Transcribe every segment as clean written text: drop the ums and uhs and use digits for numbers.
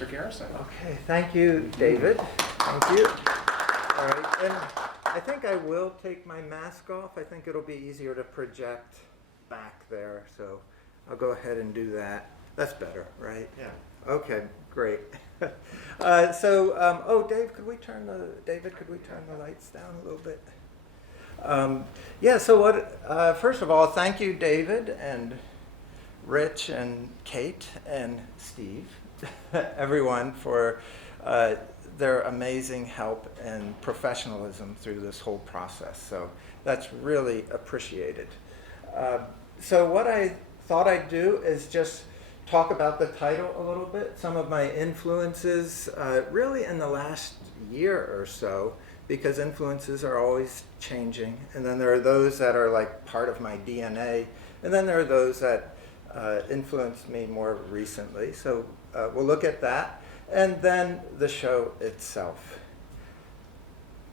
Mr. Garrison. Okay, thank you, David. Thank you. All right, and I think I will take my mask off. I think it'll be easier to project back there, so I'll go ahead and do that. That's better, right? Yeah. Okay, great. David, could we turn the lights down a little bit? First of all, thank you, David and Rich and Kate and Steve, everyone, for their amazing help and professionalism through this whole process. So that's really appreciated. So what I thought I'd do is just talk about the title a little bit, some of my influences really in the last year or so, because influences are always changing. And then there are those that are like part of my DNA, and then there are those that influenced me more recently. So we'll look at that. And then the show itself.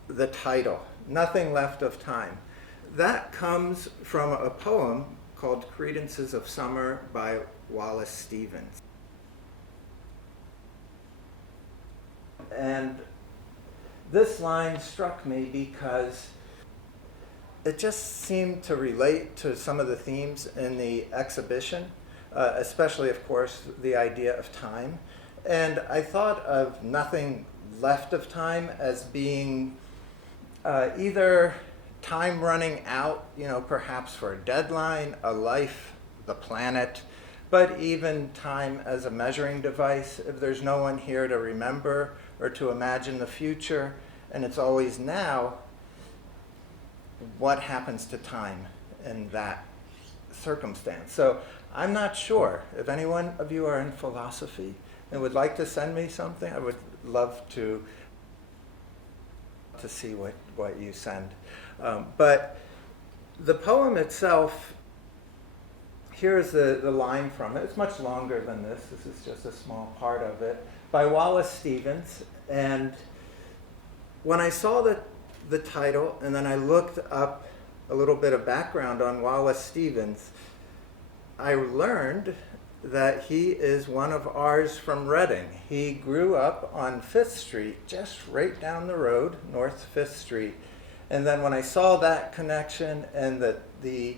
The title, Nothing Left of Time. That comes from a poem called Cadences of Summer by Wallace Stevens. And this line struck me because it just seemed to relate to some of the themes in the exhibition, especially, of course, the idea of time. And I thought of nothing left of time as being either time running out, perhaps for a deadline, a life, the planet, but even time as a measuring device. If there's no one here to remember or to imagine the future, and it's always now, what happens to time in that circumstance? So I'm not sure. If any one of you are in philosophy and would like to send me something, I would love to see what you send. But the poem itself, here's the line from it. It's much longer than this. This is just a small part of it. By Wallace Stevens. And when I saw the title, and then I looked up a little bit of background on Wallace Stevens, I learned that he is one of ours from Reading. He grew up on 5th Street, just right down the road, North 5th Street. And then when I saw that connection and the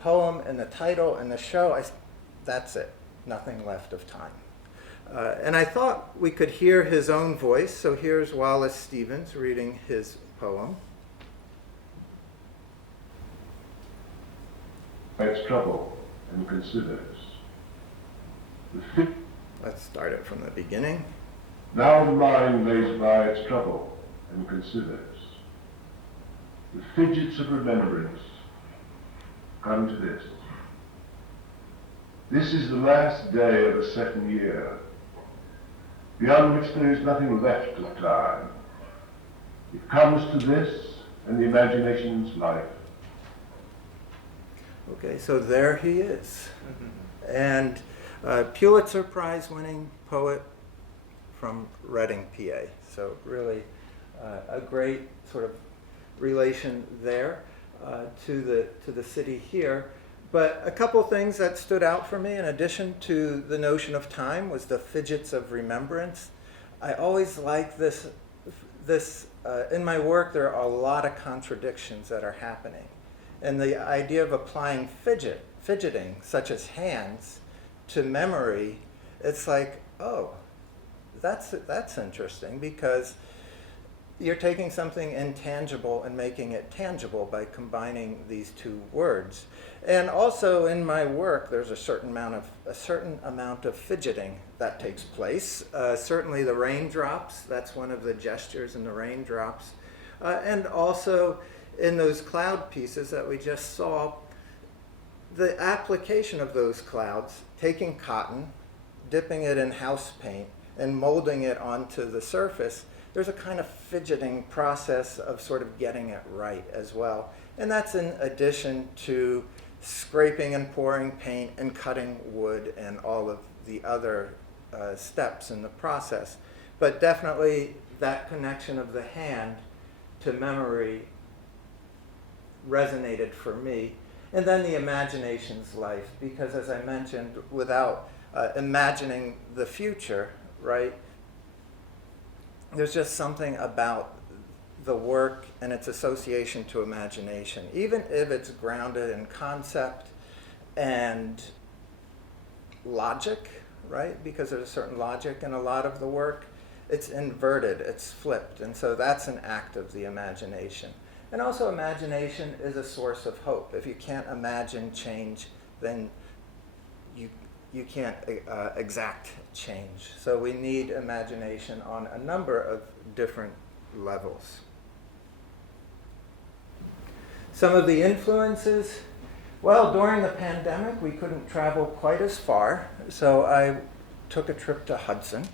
poem and the title and the show, that's it, Nothing Left of Time. And I thought we could hear his own voice, so here's Wallace Stevens reading his poem. Its trouble and considers. Let's start it from the beginning. Now the mind lays by its trouble and considers. The fidgets of remembrance come to this. This is the last day of the second year, beyond which there is nothing left of time. It comes to this and the imagination's life. Okay, so there he is. And Pulitzer Prize winning poet from Reading, PA. So really a great sort of relation there to the city here. But a couple things that stood out for me in addition to the notion of time was the fidgets of remembrance. I always like this in my work there are a lot of contradictions that are happening. And the idea of applying fidgeting, such as hands, to memory, it's like, oh, that's interesting, because you're taking something intangible and making it tangible by combining these two words. And also in my work, there's a certain amount of fidgeting that takes place. Certainly the raindrops, that's one of the gestures in the raindrops. And also in those cloud pieces that we just saw, the application of those clouds, taking cotton, dipping it in house paint, and molding it onto the surface, there's a kind of fidgeting process of sort of getting it right as well. And that's in addition to scraping and pouring paint and cutting wood and all of the other steps in the process. But definitely that connection of the hand to memory resonated for me. And then the imagination's life, because as I mentioned, without imagining the future, right? There's just something about the work and its association to imagination, even if it's grounded in concept and logic, right? Because there's a certain logic in a lot of the work. It's inverted, it's flipped, and so that's an act of the imagination. And also imagination is a source of hope. If you can't imagine change, then you can't exact change. So we need imagination on a number of different levels. Some of the influences, well, during the pandemic, we couldn't travel quite as far, so I took a trip to Hudson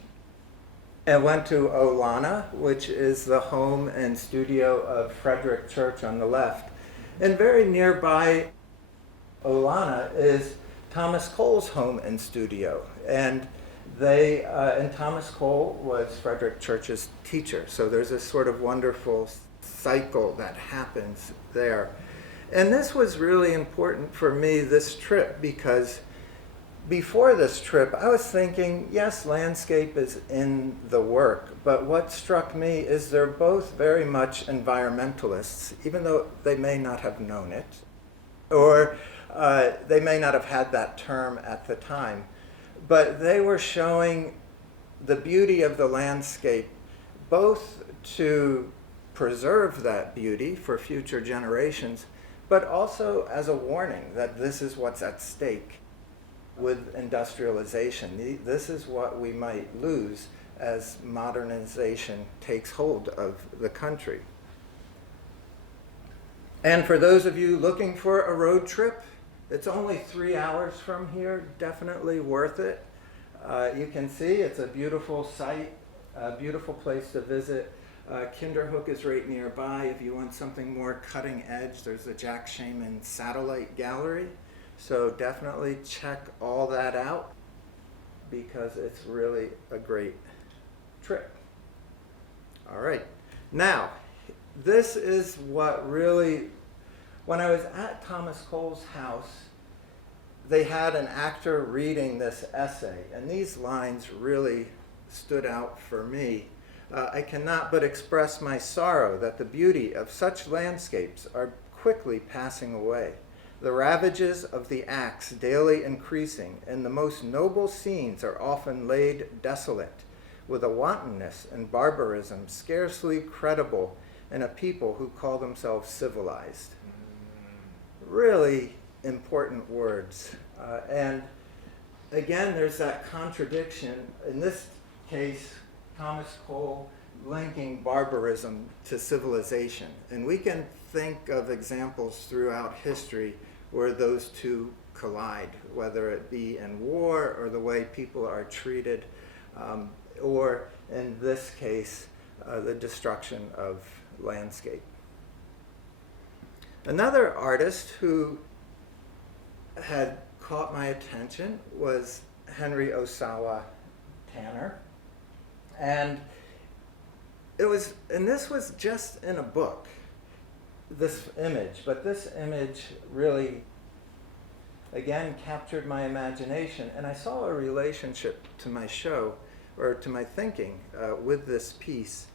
and went to Olana, which is the home and studio of Frederic Church on the left. And very nearby Olana is Thomas Cole's home and studio. And and Thomas Cole was Frederic Church's teacher. So there's this sort of wonderful cycle that happens there. And this was really important for me, this trip, because before this trip, I was thinking, yes, landscape is in the work, but what struck me is they're both very much environmentalists, even though they may not have known it, or they may not have had that term at the time, but they were showing the beauty of the landscape, both to preserve that beauty for future generations, but also as a warning that this is what's at stake with industrialization. This is what we might lose as modernization takes hold of the country. And for those of you looking for a road trip, it's only 3 hours from here, definitely worth it. You can see it's a beautiful site, a beautiful place to visit. Kinderhook is right nearby. If you want something more cutting edge, there's the Jack Shaman Satellite Gallery. So definitely check all that out because it's really a great trip. All right. Now, this is what really, when I was at Thomas Cole's house, they had an actor reading this essay, and these lines really stood out for me. I cannot but express my sorrow that the beauty of such landscapes are quickly passing away. The ravages of the axe daily increasing, and the most noble scenes are often laid desolate, with a wantonness and barbarism scarcely credible in a people who call themselves civilized. Really important words. And again, there's that contradiction. In this case, Thomas Cole linking barbarism to civilization. And we can think of examples throughout history where those two collide, whether it be in war or the way people are treated, or in this case, the destruction of landscape. Another artist who had caught my attention was Henry Osawa Tanner. And this was just in a book, this image, but this image really, again, captured my imagination, and I saw a relationship to my show, or to my thinking with this piece.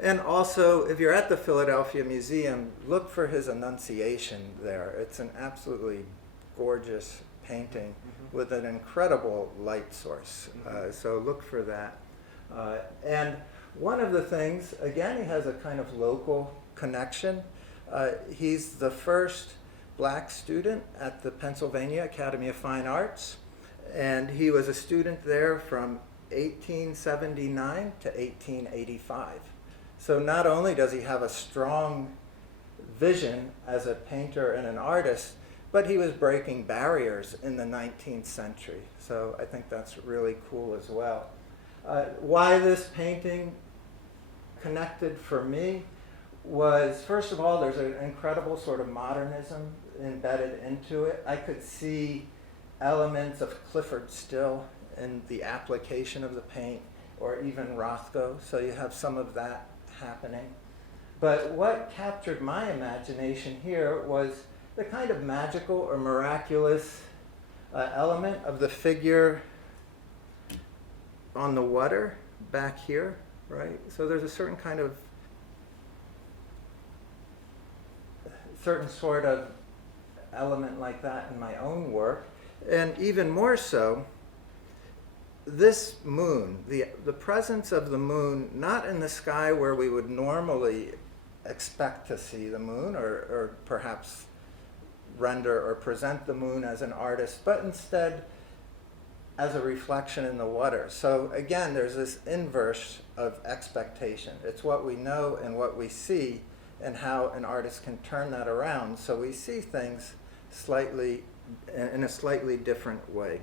And also, if you're at the Philadelphia Museum, look for his Annunciation there. It's an absolutely gorgeous painting with an incredible light source. So look for that. And one of the things, again, he has a kind of local connection. He's the first black student at the Pennsylvania Academy of Fine Arts, and he was a student there from 1879 to 1885. So not only does he have a strong vision as a painter and an artist, but he was breaking barriers in the 19th century. So I think that's really cool as well. Why this painting connected for me was, first of all, there's an incredible sort of modernism embedded into it. I could see elements of Clifford Still in the application of the paint, or even Rothko, so you have some of that happening. But what captured my imagination here was the kind of magical or miraculous element of the figure on the water back here, right? So there's a certain sort of element like that in my own work. And even more so, this moon, the presence of the moon, not in the sky where we would normally expect to see the moon, or perhaps render or present the moon as an artist, but instead as a reflection in the water. So again, there's this inverse of expectation. It's what we know and what we see, and how an artist can turn that around so we see things in a slightly different way.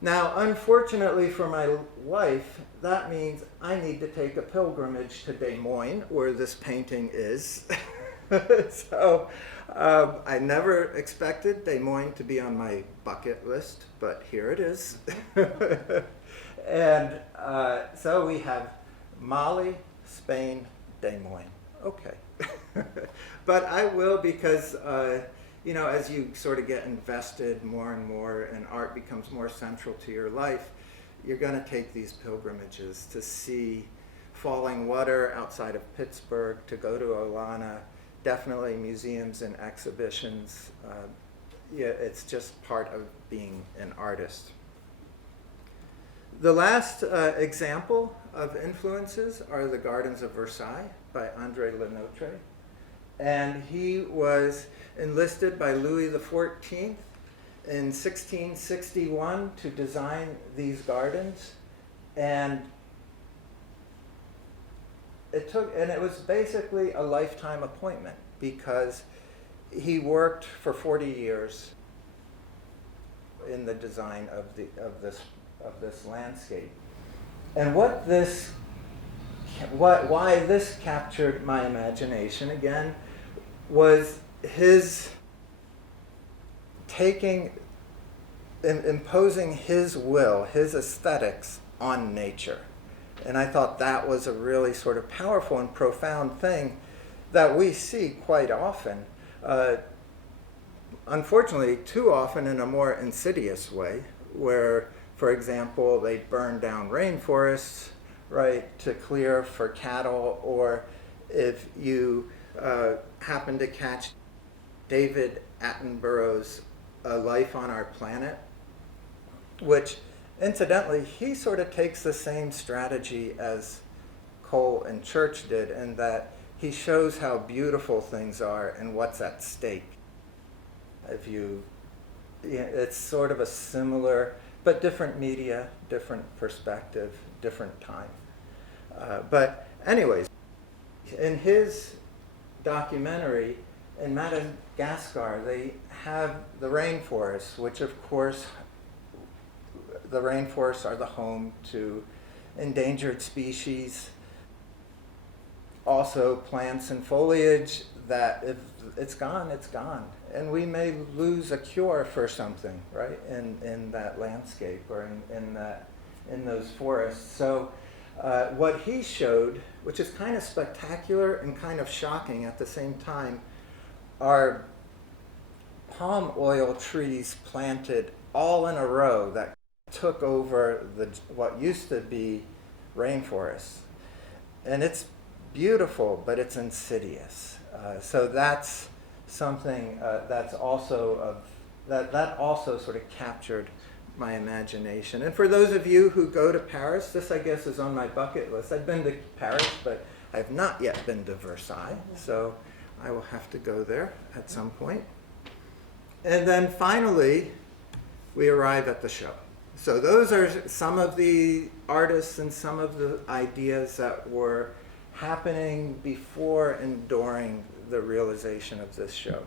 Now, unfortunately for my wife, that means I need to take a pilgrimage to Des Moines, where this painting is. So I never expected Des Moines to be on my bucket list, but here it is. And so we have Mali, Spain, Des Moines. Okay. But I will, because as you sort of get invested more and more and art becomes more central to your life, you're going to take these pilgrimages to see falling water outside of Pittsburgh, to go to Olana, definitely museums and exhibitions. It's just part of being an artist. The last example of influences are the Gardens of Versailles by André Lenotre. And he was enlisted by Louis XIV in 1661 to design these gardens. And it was basically a lifetime appointment, because he worked for 40 years in the design of this landscape. And why this captured my imagination again was his imposing his will, his aesthetics on nature. And I thought that was a really sort of powerful and profound thing that we see quite often. Unfortunately, too often in a more insidious way, where, for example, they burn down rainforests, right, to clear for cattle, or if you happen to catch David Attenborough's Life on Our Planet, which incidentally, he sort of takes the same strategy as Cole and Church did, in that he shows how beautiful things are and what's at stake. It's sort of a similar, but different media, different perspective, different time. But anyways, in his documentary, in Madagascar, they have the rainforests, which of course, the rainforests are the home to endangered species, also plants and foliage that if it's gone, it's gone. And we may lose a cure for something, right, in that landscape, or in those forests. So what he showed, which is kind of spectacular and kind of shocking at the same time, are palm oil trees planted all in a row that took over what used to be rainforests. And it's beautiful, but it's insidious. So that's something that also sort of captured my imagination. And for those of you who go to Paris, this I guess is on my bucket list. I've been to Paris, but I have not yet been to Versailles, so I will have to go there at some point. And then finally, we arrive at the show. So those are some of the artists and some of the ideas that were happening before and during the realization of this show.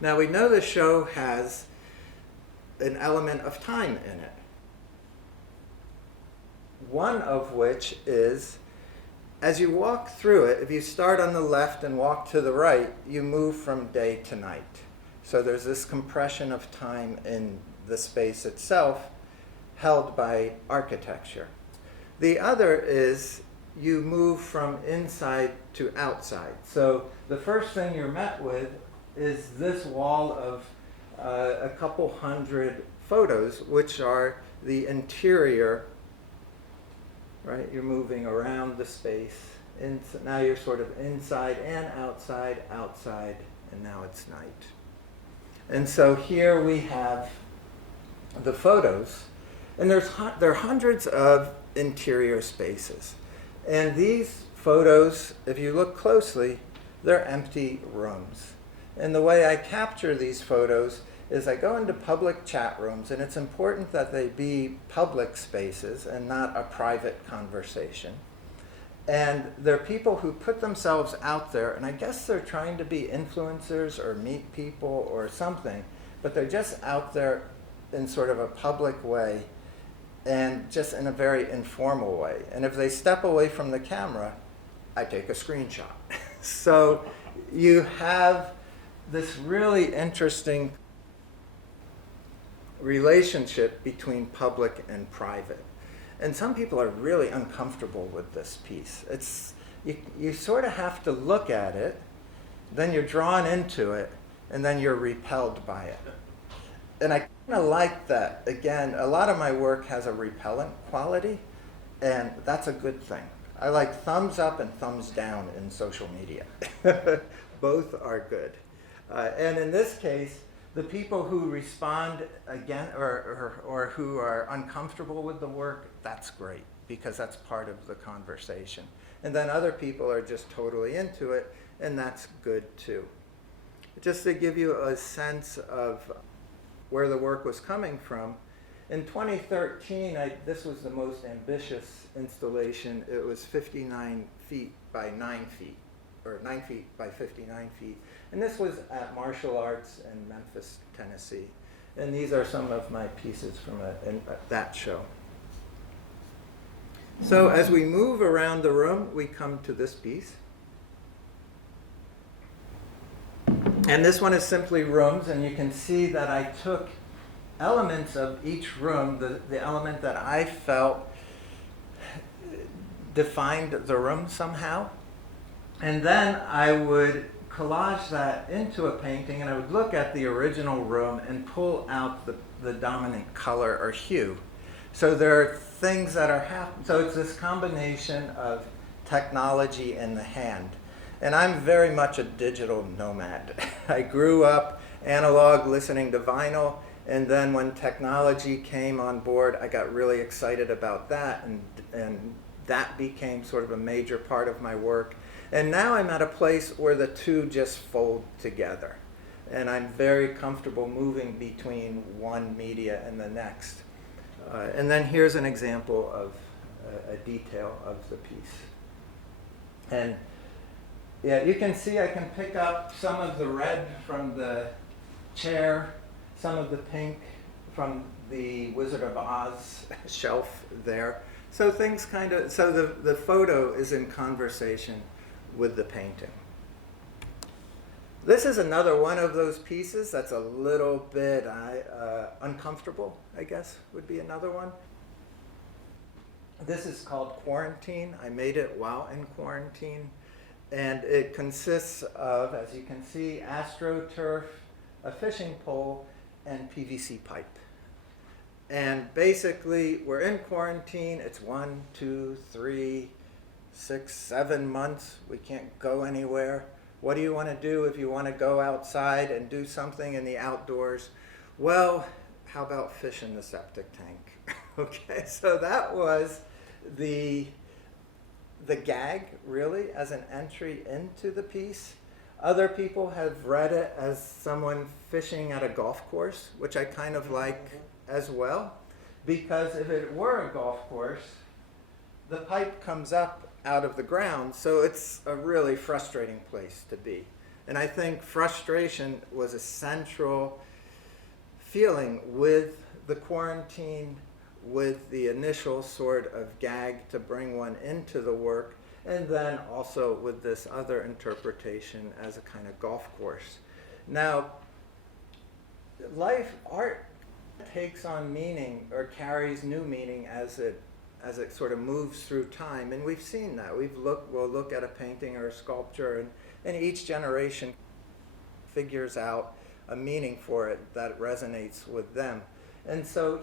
Now we know the show has an element of time in it. One of which is, as you walk through it, if you start on the left and walk to the right, you move from day to night. So there's this compression of time in the space itself held by architecture. The other is you move from inside to outside. So the first thing you're met with is this wall of a couple hundred photos, which are the interior, right? You're moving around the space. Now you're sort of inside and outside, outside, and now it's night. And so here we have the photos, and there are hundreds of interior spaces. And these photos, if you look closely, they're empty rooms. And the way I capture these photos is I go into public chat rooms, and it's important that they be public spaces and not a private conversation. And they're people who put themselves out there, and I guess they're trying to be influencers or meet people or something, but they're just out there in sort of a public way and just in a very informal way. And if they step away from the camera, I take a screenshot. So you have this really interesting relationship between public and private. And some people are really uncomfortable with this piece. You sort of have to look at it, then you're drawn into it, and then you're repelled by it. And I kind of like that. Again, a lot of my work has a repellent quality, and that's a good thing. I like thumbs up and thumbs down in social media. Both are good. And in this case, the people who respond again or who are uncomfortable with the work, that's great, because that's part of the conversation. And then other people are just totally into it, and that's good too. Just to give you a sense of where the work was coming from, in 2013, this was the most ambitious installation. It was 59 feet by 9 feet, or 9 feet by 59 feet. And this was at Martial Arts in Memphis, Tennessee. And these are some of my pieces from that show. So as we move around the room, we come to this piece. And this one is simply rooms, and you can see that I took elements of each room, the element that I felt defined the room somehow. And then I would collage that into a painting, and I would look at the original room and pull out the dominant color or hue. So there are things that are happening. So it's this combination of technology in the hand. And I'm very much a digital nomad. I grew up analog, listening to vinyl, and then when technology came on board, I got really excited about that, and that became sort of a major part of my work. And now I'm at a place where the two just fold together. And I'm very comfortable moving between one media and the next. And then here's an example of a detail of the piece. And yeah, you can see I can pick up some of the red from the chair, some of the pink from the Wizard of Oz shelf there. So things kind of, so the photo is in conversation with the painting. This is another one of those pieces that's a little bit uncomfortable, I guess, would be another one. This is called Quarantine. I made it while in quarantine. And it consists of, as you can see, Astro turf, a fishing pole, and PVC pipe. And basically, we're in quarantine. It's 1, 2, 3, 6, 7 months. We can't go anywhere. What do you want to do if you want to go outside and do something in the outdoors? Well, how about fish in the septic tank? Okay, so that was the gag, really, as an entry into the piece. Other people have read it as someone fishing at a golf course, which I kind of like as well, because if it were a golf course, the pipe comes up out of the ground, so it's a really frustrating place to be. And I think frustration was a central feeling with the quarantine, with the initial sort of gag to bring one into the work, and then also with this other interpretation as a kind of golf course. Now, art takes on meaning or carries new meaning as it sort of moves through time, and we've seen that. We'll look at a painting or a sculpture, and each generation figures out a meaning for it that resonates with them. And so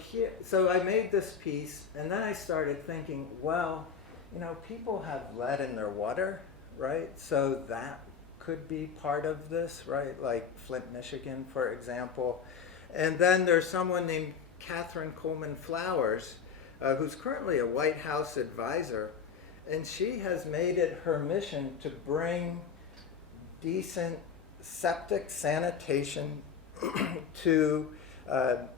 I made this piece, and then I started thinking, well, people have lead in their water, right? So that could be part of this, right? Like Flint, Michigan, for example. And then there's someone named Catherine Coleman Flowers, who's currently a White House advisor, and she has made it her mission to bring decent septic sanitation to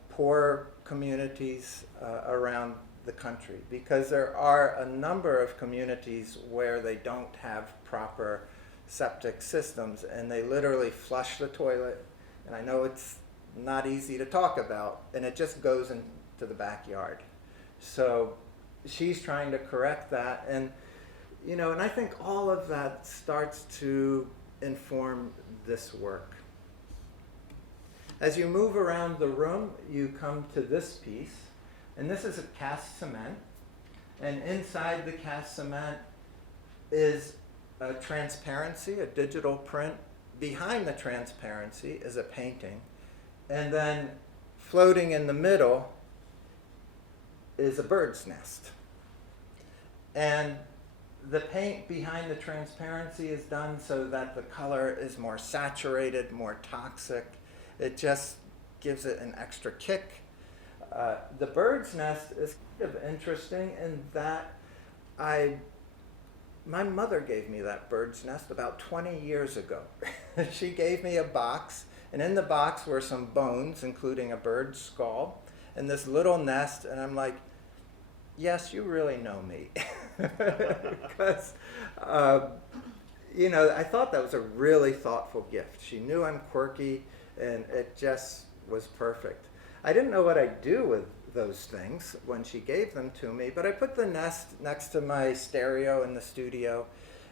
poor communities around the country, because there are a number of communities where they don't have proper septic systems, and they literally flush the toilet, and I know it's not easy to talk about, and it just goes into the backyard. So she's trying to correct that, and and I think all of that starts to inform this work. As you move around the room, you come to this piece, and this is a cast cement, and inside the cast cement is a transparency, a digital print. Behind the transparency is a painting, and then floating in the middle is a bird's nest. And the paint behind the transparency is done so that the color is more saturated, more toxic. It just gives it an extra kick. The bird's nest is kind of interesting in that my mother gave me that bird's nest about 20 years ago. She gave me a box, and in the box were some bones, including a bird's skull, and this little nest, and I'm like, yes, you really know me. Because, I thought that was a really thoughtful gift. She knew I'm quirky, and it just was perfect. I didn't know what I'd do with those things when she gave them to me, but I put the nest next to my stereo in the studio,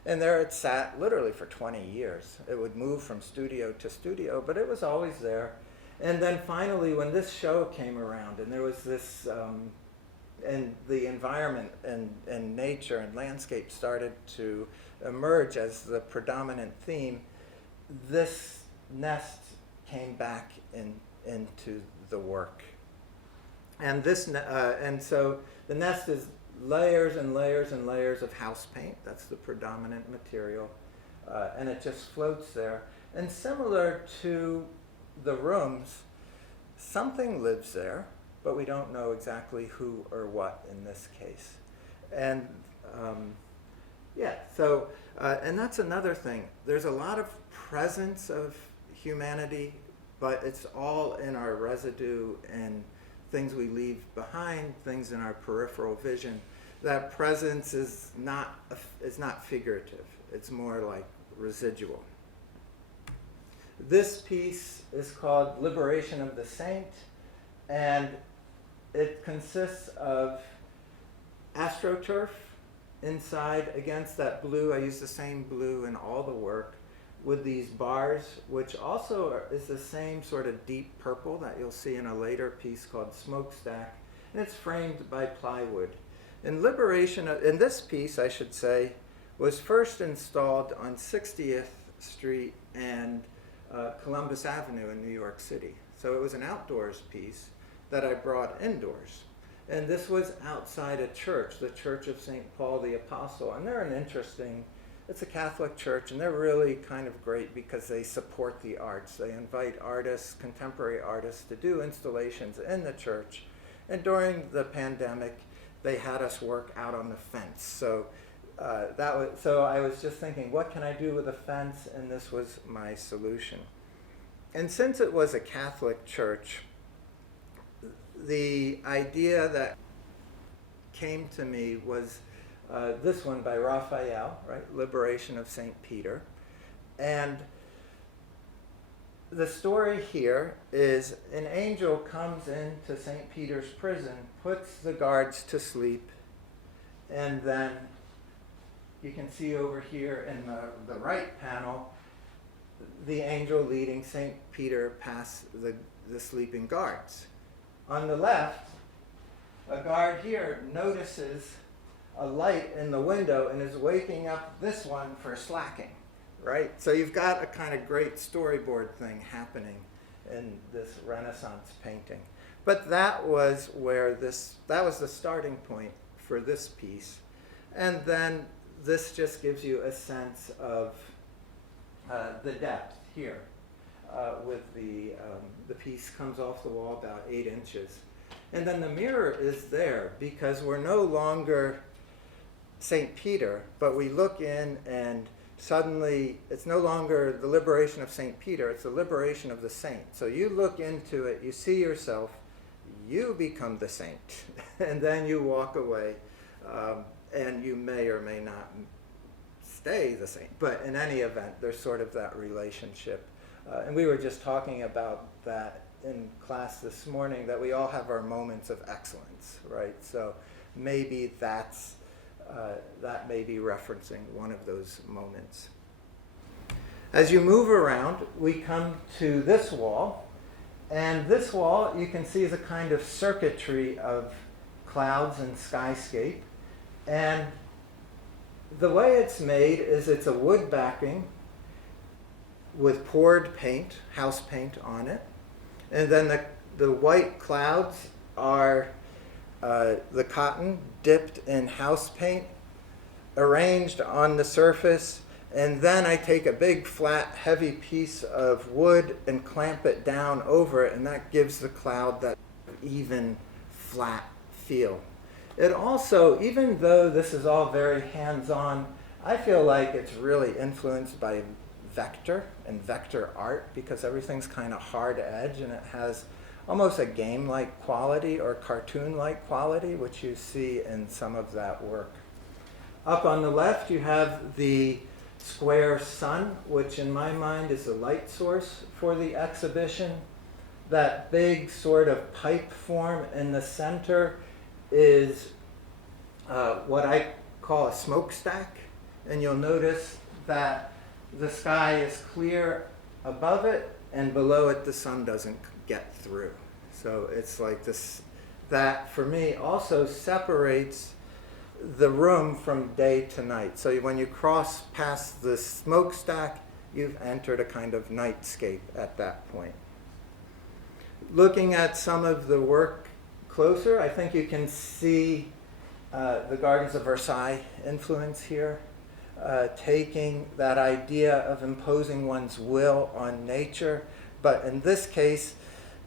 and there it sat literally for 20 years. It would move from studio to studio, but it was always there. And then finally, when this show came around, and there was this, and the environment and nature and landscape started to emerge as the predominant theme, this nest came back into the work. And so the nest is layers and layers and layers of house paint. That's the predominant material. And it just floats there. And similar to the rooms, something lives there, but we don't know exactly who or what in this case. And and that's another thing. There's a lot of presence of humanity, but it's all in our residue and things we leave behind, things in our peripheral vision. That presence is not figurative. It's more like residual. This piece is called Liberation of the Saint, and it consists of AstroTurf inside against that blue. I use the same blue in all the work, with these bars, which also is the same sort of deep purple that you'll see in a later piece called Smokestack, and it's framed by plywood. And in this piece, I should say, was first installed on 60th Street and Columbus Avenue in New York City. So it was an outdoors piece that I brought indoors. And this was outside a church, the Church of St. Paul the Apostle. And it's a Catholic church, and they're really kind of great because they support the arts. They invite artists, contemporary artists, to do installations in the church. And during the pandemic, they had us work out on the fence. So I was just thinking, what can I do with a fence? And this was my solution. And since it was a Catholic church, the idea that came to me was this one by Raphael, right? Liberation of St. Peter. And the story here is an angel comes into St. Peter's prison, puts the guards to sleep, and then you can see over here in the right panel, the angel leading St. Peter past the sleeping guards. On the left, a guard here notices a light in the window and is waking up this one for slacking, right? So you've got a kind of great storyboard thing happening in this Renaissance painting. But that was where that was the starting point for this piece. And then this just gives you a sense of the depth here. With the piece comes off the wall about 8 inches. And then the mirror is there because we're no longer St. Peter, but we look in and suddenly it's no longer the liberation of St. Peter, it's the liberation of the saint. So you look into it, you see yourself, you become the saint, and then you walk away, and you may or may not stay the saint. But in any event, there's sort of that relationship. And we were just talking about that in class this morning, that we all have our moments of excellence, right? So maybe that may be referencing one of those moments. As you move around, we come to this wall. And this wall, you can see, is a kind of circuitry of clouds and skyscape. And the way it's made is it's a wood backing with poured paint, house paint on it. And then the white clouds are the cotton dipped in house paint, arranged on the surface. And then I take a big, flat, heavy piece of wood and clamp it down over it, and that gives the cloud that even, flat feel. It also, even though this is all very hands-on, I feel like it's really influenced by vector and vector art, because everything's kind of hard edge, and it has almost a game-like quality or cartoon-like quality, which you see in some of that work. Up on the left, you have the square sun, which in my mind is the light source for the exhibition. That big sort of pipe form in the center is what I call a smokestack, and you'll notice that the sky is clear above it, and below it the sun doesn't get through. So it's like this, that for me also separates the room from day to night. So when you cross past the smokestack, you've entered a kind of nightscape at that point. Looking at some of the work closer, I think you can see the Gardens of Versailles influence here, taking that idea of imposing one's will on nature, but in this case,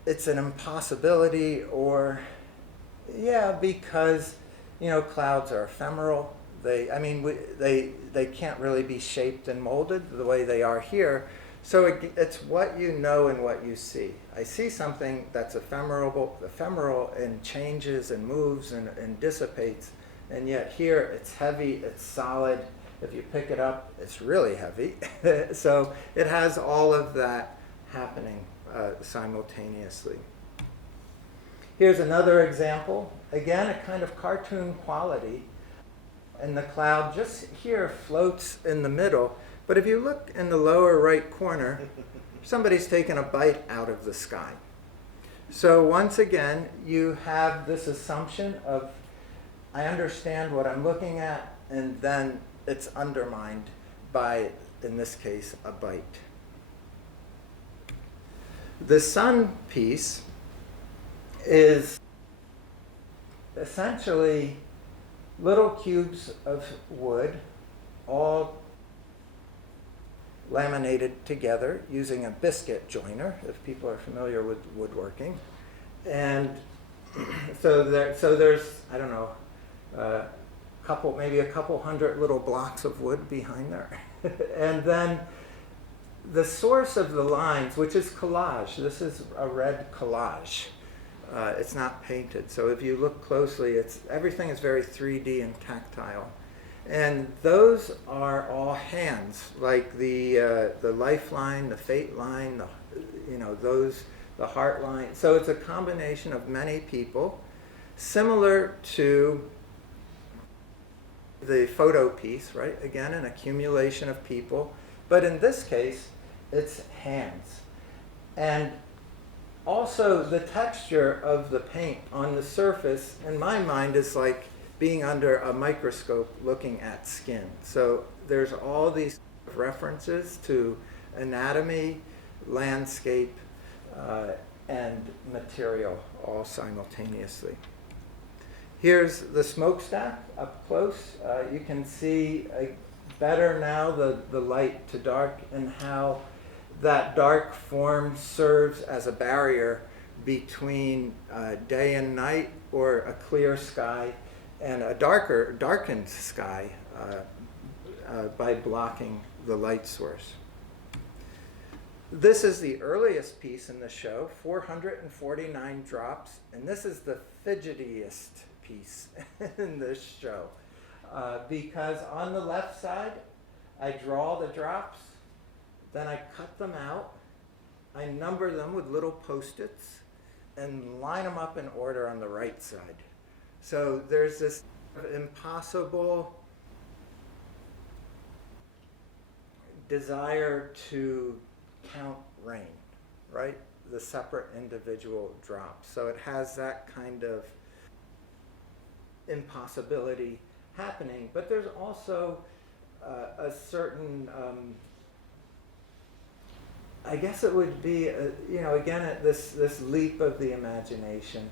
it's an impossibility, or, because clouds are ephemeral. They can't really be shaped and molded the way they are here. So it's what you know and what you see. I see something that's ephemeral and changes and moves and dissipates, and yet here it's heavy, it's solid. If you pick it up, it's really heavy. So it has all of that happening simultaneously. Here's another example. Again, a kind of cartoon quality. And the cloud just here floats in the middle. But if you look in the lower right corner, somebody's taken a bite out of the sky. So once again, you have this assumption of, I understand what I'm looking at, and then it's undermined by, in this case, a bite. The sun piece is essentially little cubes of wood, all laminated together using a biscuit joiner, if people are familiar with woodworking. And so there's, I don't know, maybe a couple hundred little blocks of wood behind there. And then the source of the lines, which is collage, this is a red collage. It's not painted. So if you look closely, everything is very 3D and tactile. And those are all hands, like the lifeline, the fate line, the heart line. So it's a combination of many people, similar to the photo piece, right? Again, an accumulation of people. But in this case, it's hands. And also the texture of the paint on the surface, in my mind, is like being under a microscope looking at skin. So there's all these references to anatomy, landscape, and material all simultaneously. Here's the smokestack up close. You can see better now the light to dark and how that dark form serves as a barrier between day and night, or a clear sky and a darkened sky by blocking the light source. This is the earliest piece in the show, 449 drops, and this is the fidgetiest piece in this show. Because on the left side, I draw the drops, then I cut them out, I number them with little Post-its, and line them up in order on the right side. So there's this impossible desire to count rain, right? The separate individual drops. So it has that kind of impossibility happening, but there's also a certain, I guess it would be, again, this leap of the imagination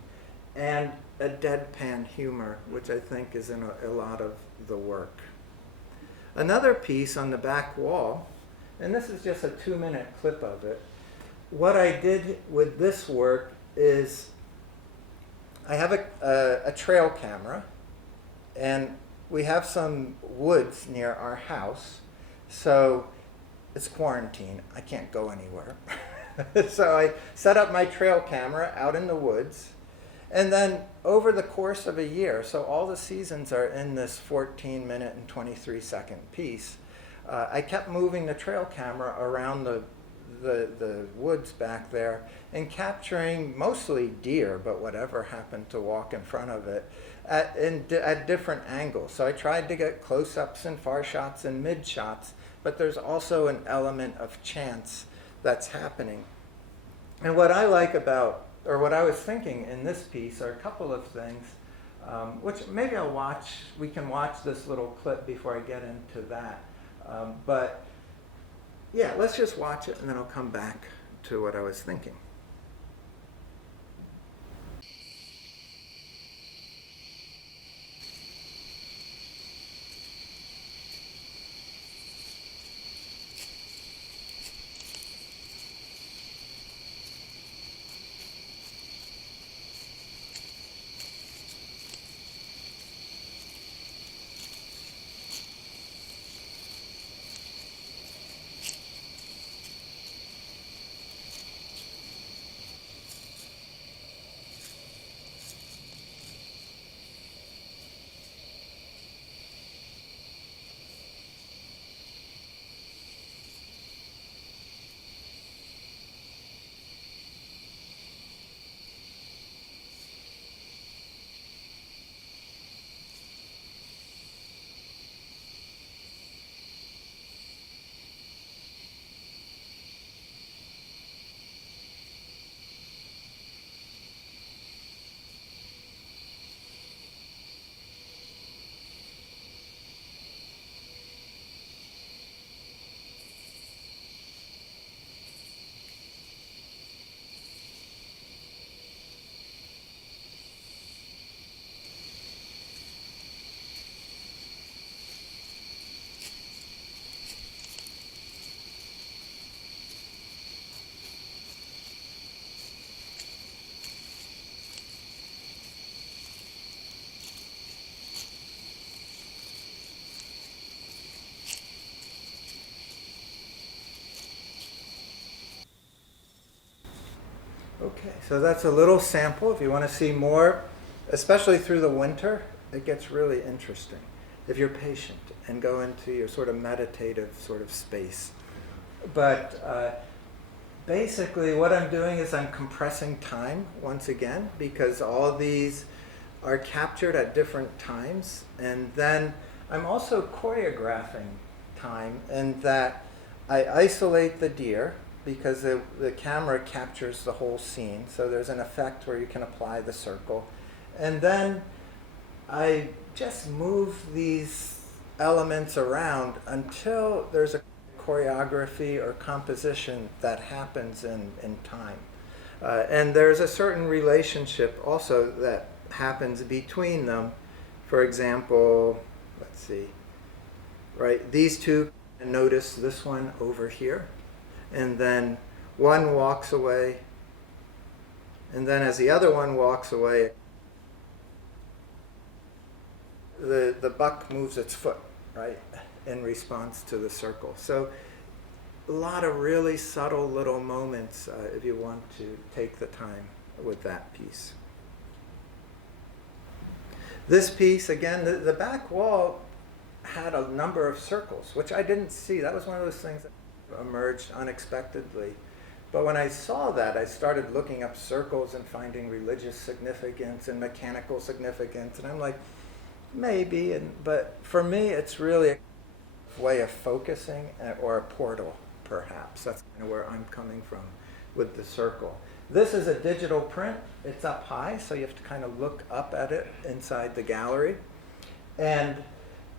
and a deadpan humor, which I think is in a lot of the work. Another piece on the back wall, and this is just a 2-minute clip of it. What I did with this work is I have a trail camera, and we have some woods near our house, so it's quarantine. I can't go anywhere. So I set up my trail camera out in the woods, and then over the course of a year, so all the seasons are in this 14-minute and 23-second piece, I kept moving the trail camera around the woods back there and capturing mostly deer, but whatever happened to walk in front of it, at different angles. So I tried to get close-ups and far shots and mid shots, but there's also an element of chance that's happening. And what I like about, or what I was thinking in this piece, are a couple of things, which maybe we can watch this little clip before I get into that. But yeah, let's just watch it and then I'll come back to what I was thinking. Okay, so that's a little sample. If you want to see more, especially through the winter, it gets really interesting if you're patient and go into your sort of meditative sort of space. But basically what I'm doing is I'm compressing time once again, because all these are captured at different times, and then I'm also choreographing time in that I isolate the deer, because the camera captures the whole scene, so there's an effect where you can apply the circle. And then I just move these elements around until there's a choreography or composition that happens in time. And there's a certain relationship also that happens between them. For example, let's see, right, these two, notice this one over here, and then one walks away, and then as the other one walks away, the buck moves its foot, right, in response to the circle. So a lot of really subtle little moments if you want to take the time with that piece. This piece, again, the back wall had a number of circles, which I didn't see. That was one of those things that emerged unexpectedly. But when I saw that, I started looking up circles and finding religious significance and mechanical significance. And I'm like, maybe. But for me, it's really a way of focusing or a portal, perhaps. That's kind of where I'm coming from with the circle. This is a digital print. It's up high, so you have to kind of look up at it inside the gallery. And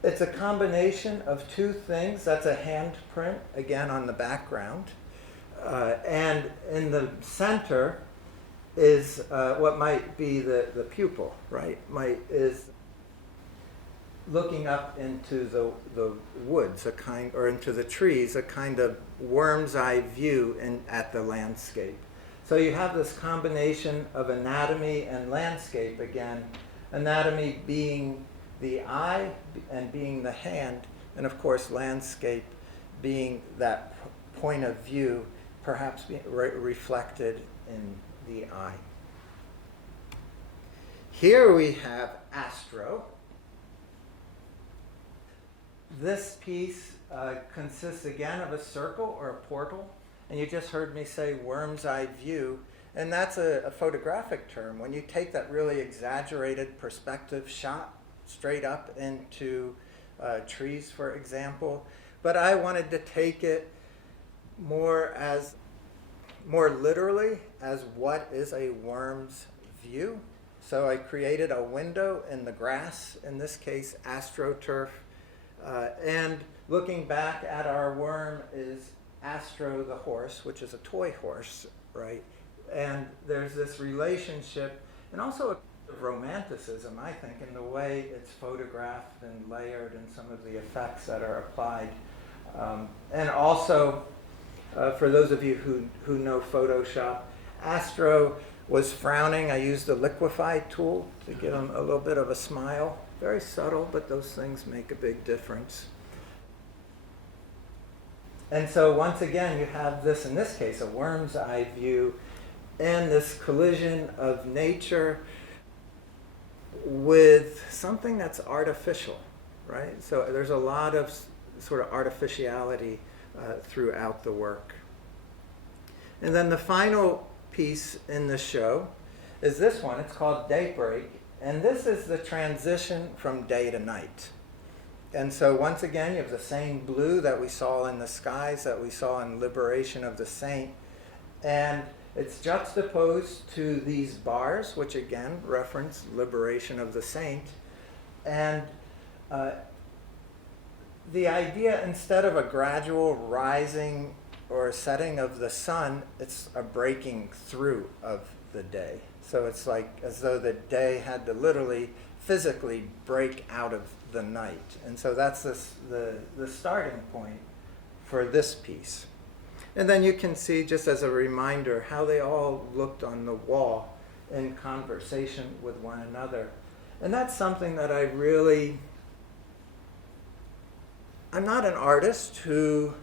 it's a combination of two things. That's a hand print, again, on the background. And in the center is what might be the pupil, right? Is looking up into the woods, or into the trees, a kind of worm's eye view at the landscape. So you have this combination of anatomy and landscape again, anatomy being the eye and being the hand, and of course landscape being that point of view, perhaps reflected in the eye. Here we have Astro. This piece consists again of a circle or a portal, and you just heard me say worm's eye view, and that's a photographic term. When you take that really exaggerated perspective shot straight up into trees, for example, but I wanted to take it more literally as what is a worm's view. So I created a window in the grass, in this case astroturf, and looking back at our worm is Astro the horse, which is a toy horse, right? And there's this relationship, and also a romanticism, I think, in the way it's photographed and layered and some of the effects that are applied. And also, for those of you who know Photoshop, Astro was frowning. I used the liquefy tool to give him a little bit of a smile. Very subtle, but those things make a big difference. And so once again, you have this, in this case, a worm's eye view, and this collision of nature with something that's artificial, right? So there's a lot of sort of artificiality throughout the work. And then the final piece in the show is this one. It's called Daybreak, and this is the transition from day to night. And so once again, you have the same blue that we saw in the skies, that we saw in Liberation of the Saint, and it's juxtaposed to these bars, which again reference Liberation of the Saint. And the idea, instead of a gradual rising or setting of the sun, it's a breaking through of the day. So it's like as though the day had to literally, physically break out of the night. And so that's the starting point for this piece. And then you can see, just as a reminder, how they all looked on the wall in conversation with one another. And that's something that I'm not an artist who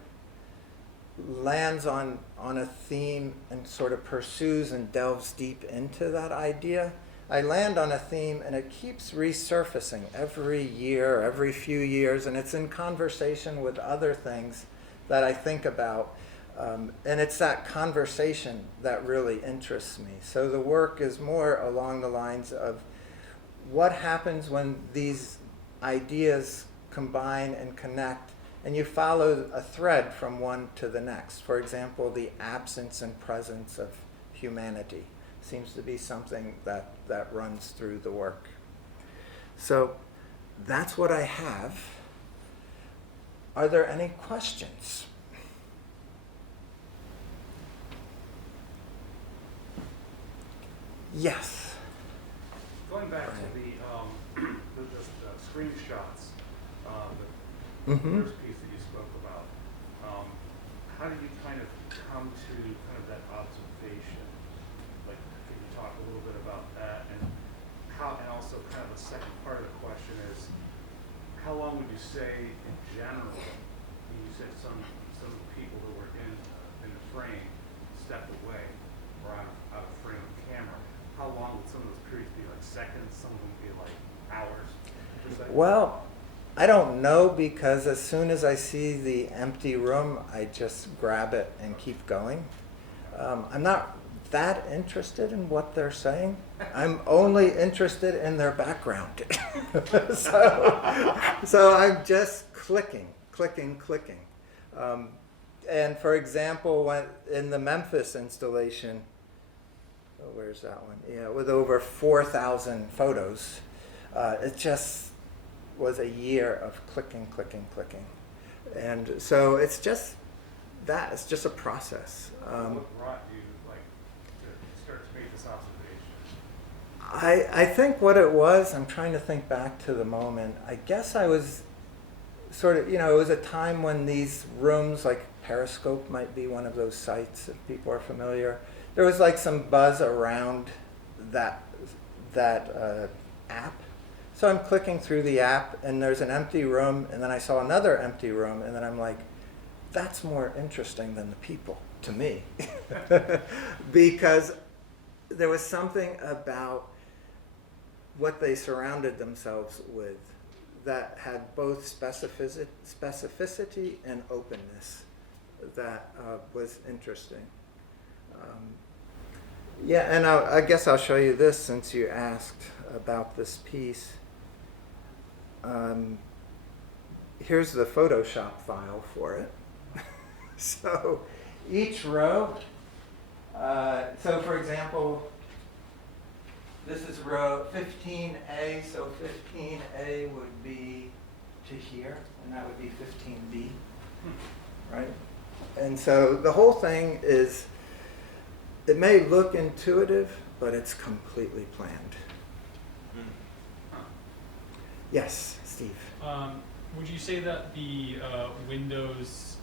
lands on a theme and sort of pursues and delves deep into that idea. I land on a theme and it keeps resurfacing every year, every few years, and it's in conversation with other things that I think about. And it's that conversation that really interests me. So the work is more along the lines of what happens when these ideas combine and connect, and you follow a thread from one to the next. For example, the absence and presence of humanity seems to be something that runs through the work. So that's what I have. Are there any questions? Yes. Going back to the screenshots, the Mm-hmm. first piece that you spoke about, how do you kind of come to kind of that observation? Like, can you talk a little bit about that, and also kind of the second part of the question is, how long would you say in general? You said some of the people who were in the frame stepped away or out of frame of camera. How long would some of those periods be? Like seconds? Some of them be like hours? Per se? Well, I don't know, because as soon as I see the empty room, I just grab it and keep going. I'm not that interested in what they're saying. I'm only interested in their background. so I'm just clicking. And for example, when in the Memphis installation, where's that one? Yeah, with over 4,000 photos, it just was a year of clicking. And so it's just that. It's just a process. What brought you to start to make this observation? I think what it was, I'm trying to think back to the moment. I guess I was sort of, it was a time when these rooms, like Periscope might be one of those sites, if people are familiar. There was like some buzz around that app. So I'm clicking through the app, and there's an empty room, and then I saw another empty room, and then I'm like, that's more interesting than the people to me. Because there was something about what they surrounded themselves with that had both specificity and openness that was interesting. Yeah, and I guess I'll show you this since you asked about this piece. Here's the Photoshop file for it. So each row, so for example, this is row 15A, so 15A would be to here, and that would be 15B, right? And so the whole thing is, it may look intuitive, but it's completely planned. Yes, Steve. Would you say that the windows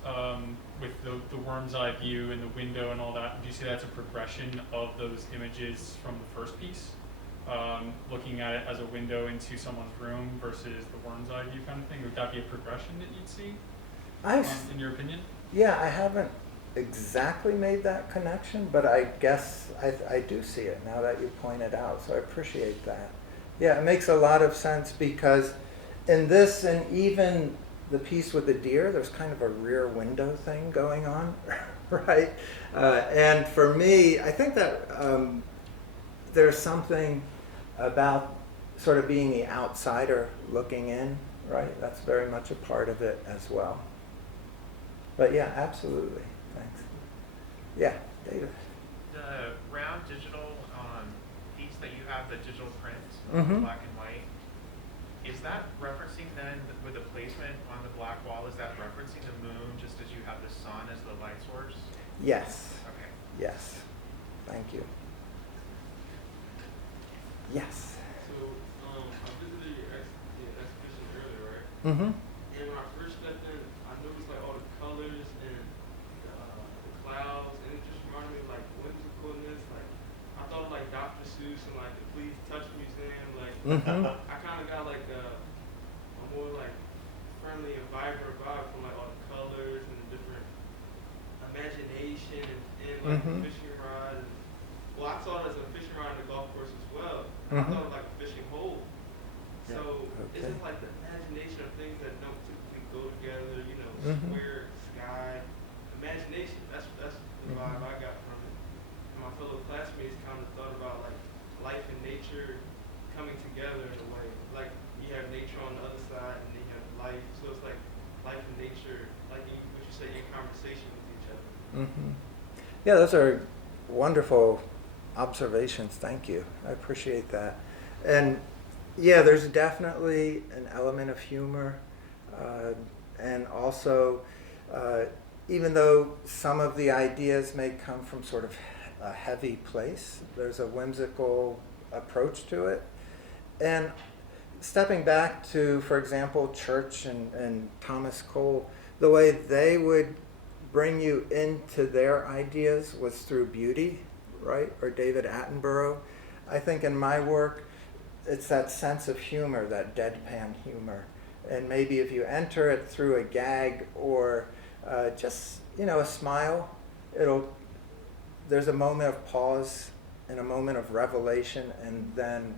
with the worm's eye view and the window and all that, would you say that's a progression of those images from the first piece? Looking at it as a window into someone's room versus the worm's eye view kind of thing? Would that be a progression that you'd see, in your opinion? Yeah, I haven't exactly made that connection, but I guess I do see it now that you point it out, so I appreciate that. Yeah, it makes a lot of sense, because in this, and even the piece with the deer, there's kind of a rear window thing going on, right? And for me, I think that there's something about sort of being the outsider looking in, right? That's very much a part of it as well. But yeah, absolutely. Thanks. Yeah, David. The round digital piece that you have, the digital print, Mm-hmm. black and white, is that referencing then with the placement on the black wall? Is that referencing the moon just as you have the sun as the light source? Yes. Okay. Yes. Thank you. Yes. So, I visited your exhibition earlier, right? Mm-hmm. And when I first stepped in, I noticed like all the colors and the clouds, and it just reminded me of like whimsicalness. Like I thought of like Dr. Seuss and like the Please Touch Museum. Like Mm-hmm. I kind of got like a more like friendly and vibrant vibe from like all the colors and the different imagination and like Mhm. the fishing rod. And, well, I saw it as a fishing rod on the golf course as well. I Mhm. thought it was like a fishing hole. So Okay. it's just like the imagination of things that don't typically go together. You know, Mhm. square, sky, imagination. That's the Mhm. vibe I got from it. And my fellow classmates kind of thought about like life and nature coming together in a way. Like you have nature on the other side, and then you have life. So it's like life and nature, like what you say, in conversation with each other. Mm-hmm. Yeah, those are wonderful observations. Thank you. I appreciate that. And yeah, there's definitely an element of humor. And also, even though some of the ideas may come from sort of a heavy place. There's a whimsical approach to it. And stepping back to, for example, Church and Thomas Cole, the way they would bring you into their ideas was through beauty, right? Or David Attenborough. I think in my work, it's that sense of humor, that deadpan humor. And maybe if you enter it through a gag or just, a smile, there's a moment of pause and a moment of revelation, and then,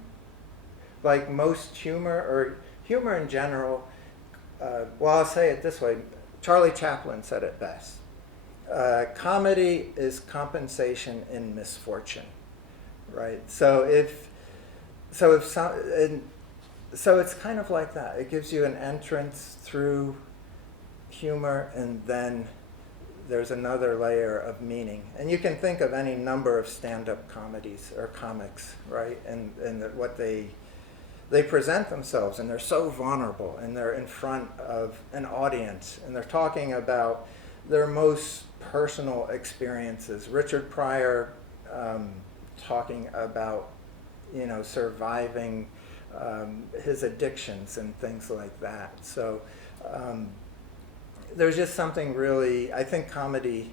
like most humor, or humor in general, I'll say it this way, Charlie Chaplin said it best. Comedy is compensation in misfortune, right? So it's kind of like that. It gives you an entrance through humor, and then there's another layer of meaning. And you can think of any number of stand-up comedies or comics, right? And what they present themselves, and they're so vulnerable, and they're in front of an audience, and they're talking about their most personal experiences. Richard Pryor talking about, surviving his addictions and things like that. So there's just something really, I think comedy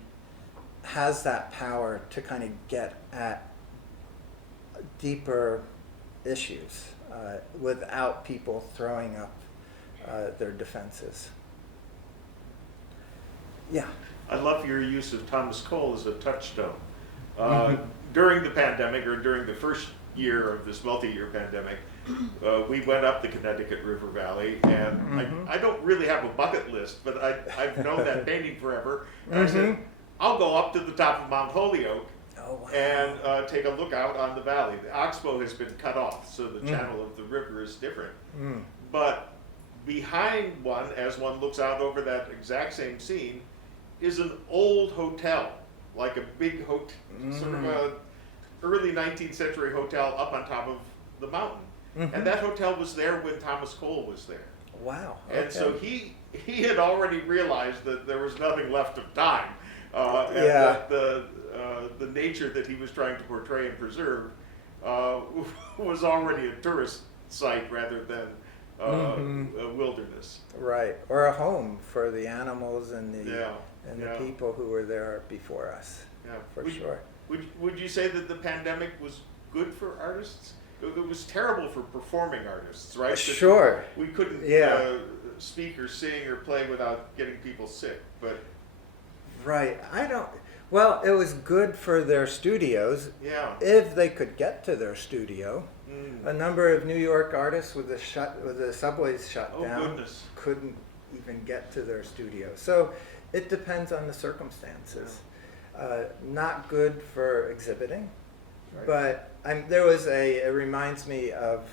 has that power to kind of get at deeper issues without people throwing up their defenses. Yeah. I love your use of Thomas Cole as a touchstone. During the pandemic, or during the first year of this multi-year pandemic, we went up the Connecticut River Valley, and I don't really have a bucket list, but I've known that painting forever. And I said, I'll go up to the top of Mount Holyoke and take a look out on the valley. The oxbow has been cut off, so the channel of the river is different. But behind one, as one looks out over that exact same scene, is an old hotel, like a big hotel, sort of a early 19th century hotel up on top of the mountain. And that hotel was there when Thomas Cole was there. Wow. And so he had already realized that there was nothing left of time, and that the nature that he was trying to portray and preserve was already a tourist site rather than a wilderness. Right, or a home for the animals and the people who were there before us. Yeah, for sure. Would you say that the pandemic was good for artists? It was terrible for performing artists, right? Sure. We couldn't speak or sing or play without getting people sick, but... Right. Well, it was good for their studios if they could get to their studio. A number of New York artists with the subways shut down couldn't even get to their studio. So it depends on the circumstances. Not good for exhibiting, but it reminds me of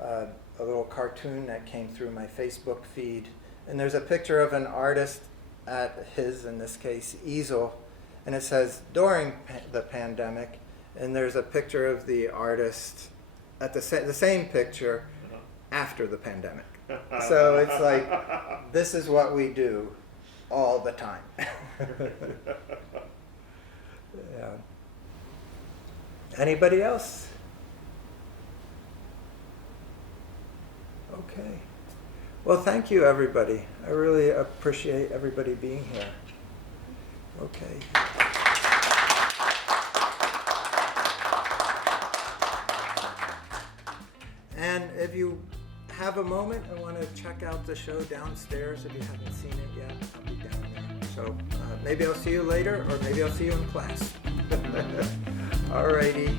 a little cartoon that came through my Facebook feed, and there's a picture of an artist at his, in this case, easel, and it says during the pandemic, and there's a picture of the artist at the same picture after the pandemic. So it's like, this is what we do all the time. Yeah. Anybody else? Okay. Well, thank you, everybody. I really appreciate everybody being here. Okay. And if you have a moment and want to check out the show downstairs, if you haven't seen it yet, I'll be down there. So maybe I'll see you later, or maybe I'll see you in class. Alrighty.